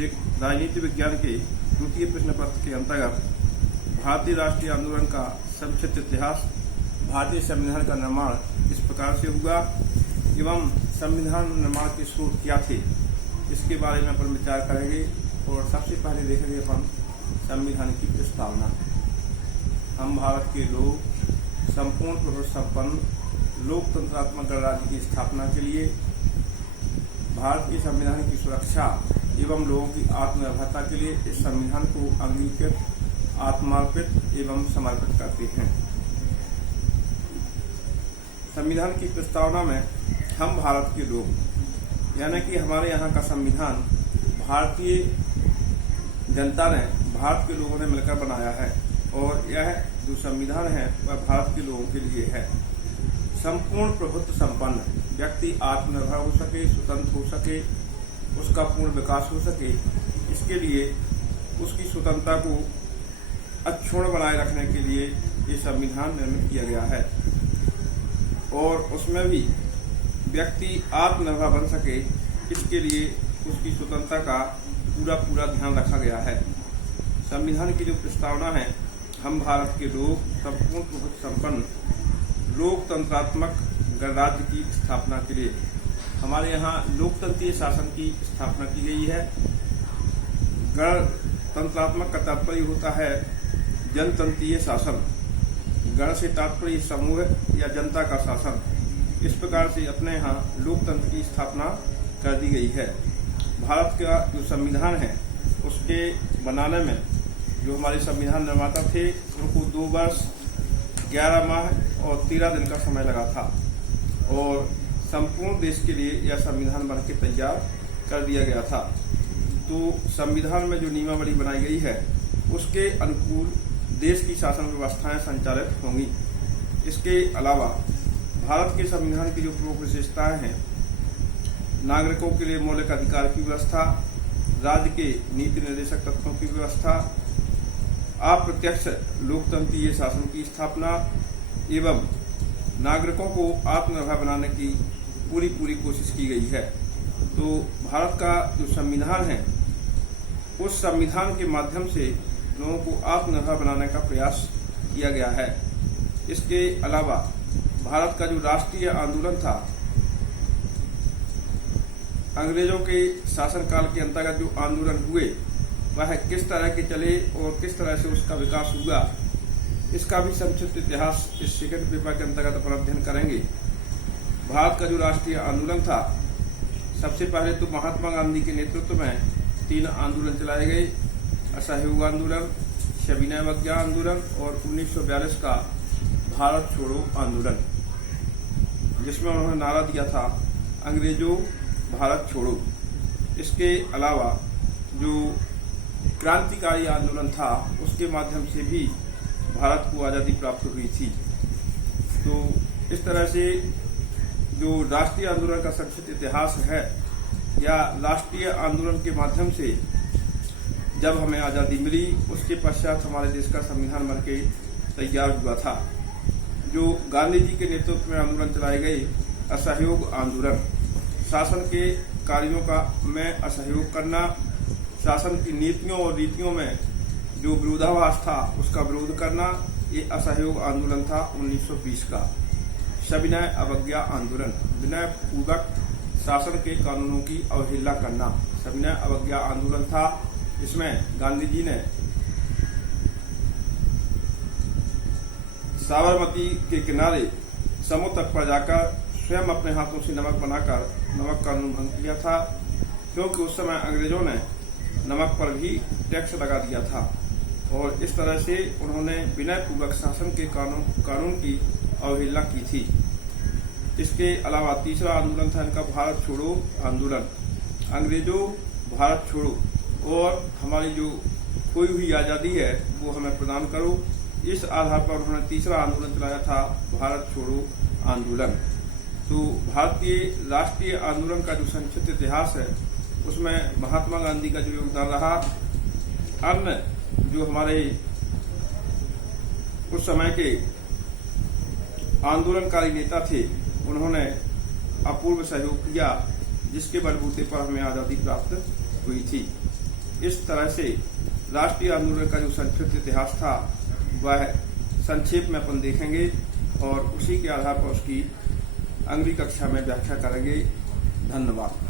राजनीति विज्ञान के द्वितीय प्रश्न पत्र के अंतर्गत भारतीय राष्ट्रीय आंदोलन का संक्षिप्त इतिहास, भारतीय संविधान का निर्माण इस प्रकार से हुआ एवं संविधान निर्माण के स्रोत क्या थे, इसके बारे में अपन विचार करेंगे। और सबसे पहले देखेंगे अपन संविधान की प्रस्तावना। हम भारत के लोग संपूर्ण प्रभुत्व संपन्न लोकतंत्रात्मक गणराज्य की स्थापना के लिए भारत के संविधान की सुरक्षा एवं लोगों की आत्मनिर्भरता के लिए इस संविधान को अंगीकृत, आत्मार्पित एवं समर्पित करते हैं। संविधान की प्रस्तावना में हम भारत के लोग यानी कि हमारे यहाँ का संविधान भारतीय जनता ने, भारत के लोगों ने मिलकर बनाया है और यह जो संविधान है वह भारत के लोगों के लिए है। संपूर्ण प्रभुत्व संपन्न व्यक्ति आत्मनिर्भर हो सके, स्वतंत्र हो सके, उसका पूर्ण विकास हो सके, इसके लिए उसकी स्वतंत्रता को अक्षुण्ण बनाए रखने के लिए ये संविधान निर्मित किया गया है और उसमें भी व्यक्ति आत्मनिर्भर बन सके, इसके लिए उसकी स्वतंत्रता का पूरा ध्यान रखा गया है। संविधान की जो प्रस्तावना है, हम भारत के लोग संपूर्ण प्रभुत्व संपन्न लोकतंत्रात्मक गणराज्य की स्थापना के लिए, हमारे यहाँ लोकतंत्रीय शासन की स्थापना की गई है। गणतंत्रात्मक का तात्पर्य होता है जनतंत्रीय शासन। गण से तात्पर्य समूह या जनता का शासन। इस प्रकार से अपने यहाँ लोकतंत्र की स्थापना कर दी गई है। भारत का जो संविधान है उसके बनाने में जो हमारे संविधान निर्माता थे उनको 2 वर्ष 11 माह और 13 दिन का समय लगा था और संपूर्ण देश के लिए यह संविधान बन के तैयार कर दिया गया था। तो संविधान में जो नियमावली बनाई गई है उसके अनुकूल देश की शासन व्यवस्थाएं संचालित होंगी। इसके अलावा भारत के संविधान की जो प्रमुख विशेषताएं हैं, नागरिकों के लिए मौलिक अधिकार की व्यवस्था, राज्य के नीति निर्देशक तत्वों की व्यवस्था, अप्रत्यक्ष लोकतंत्रीय शासन की स्थापना एवं नागरिकों को आत्मनिर्भर बनाने की पूरी कोशिश की गई है। तो भारत का जो संविधान है उस संविधान के माध्यम से लोगों को आत्मनिर्भर बनाने का प्रयास किया गया है। इसके अलावा भारत का जो राष्ट्रीय आंदोलन था, अंग्रेजों के शासनकाल के अंतर्गत जो आंदोलन हुए वह किस तरह के चले और किस तरह से उसका विकास हुआ, इसका भी संक्षिप्त इतिहास इस सेकंड पेपर के अंतर्गत अपन अध्ययन करेंगे। भारत का जो राष्ट्रीय आंदोलन था, सबसे पहले तो महात्मा गांधी के नेतृत्व में 3 आंदोलन चलाए गए। असहयोग आंदोलन, सविनय अवज्ञा आंदोलन और 1942 का भारत छोड़ो आंदोलन, जिसमें उन्होंने नारा दिया था अंग्रेजों भारत छोड़ो। इसके अलावा जो क्रांतिकारी आंदोलन था उसके माध्यम से भी भारत को आज़ादी प्राप्त हुई थी। तो इस तरह से जो राष्ट्रीय आंदोलन का संक्षिप्त इतिहास है या राष्ट्रीय आंदोलन के माध्यम से जब हमें आज़ादी मिली उसके पश्चात हमारे देश का संविधान बनके तैयार हुआ था। जो गांधी जी के नेतृत्व में आंदोलन चलाए गए, असहयोग आंदोलन, शासन के कार्यों का में असहयोग करना, शासन की नीतियों और रीतियों में जो विरोधाभास था उसका विरोध करना, ये असहयोग आंदोलन था 1920 का। सविनय अवज्ञा आंदोलन, विनय पूर्वक शासन के कानूनों की अवहेलना करना, सविनय अवज्ञा आंदोलन था। इसमें गांधी जी ने साबरमती के किनारे समुद्र तट पर जाकर स्वयं अपने हाथों से नमक बनाकर नमक कानून भंग किया था, क्योंकि उस समय अंग्रेजों ने नमक पर भी टैक्स लगा दिया था और इस तरह से उन्होंने विनय पूर्वक शासन के कानून की अवहेलना की थी। इसके अलावा तीसरा आंदोलन था इनका भारत छोड़ो आंदोलन। अंग्रेजों भारत छोड़ो और हमारी जो खोई हुई आज़ादी है वो हमें प्रदान करो, इस आधार पर उन्होंने तीसरा आंदोलन चलाया था भारत छोड़ो आंदोलन। तो भारतीय राष्ट्रीय आंदोलन का जो संक्षिप्त इतिहास है उसमें महात्मा गांधी का जो योगदान रहा, अन्य जो हमारे उस समय के आंदोलनकारी नेता थे उन्होंने अपूर्व सहयोग किया, जिसके बलबूते पर हमें आज़ादी प्राप्त हुई थी। इस तरह से राष्ट्रीय आंदोलन का जो संक्षिप्त इतिहास था वह संक्षेप में अपन देखेंगे और उसी के आधार पर उसकी अगली कक्षा में व्याख्या करेंगे। धन्यवाद।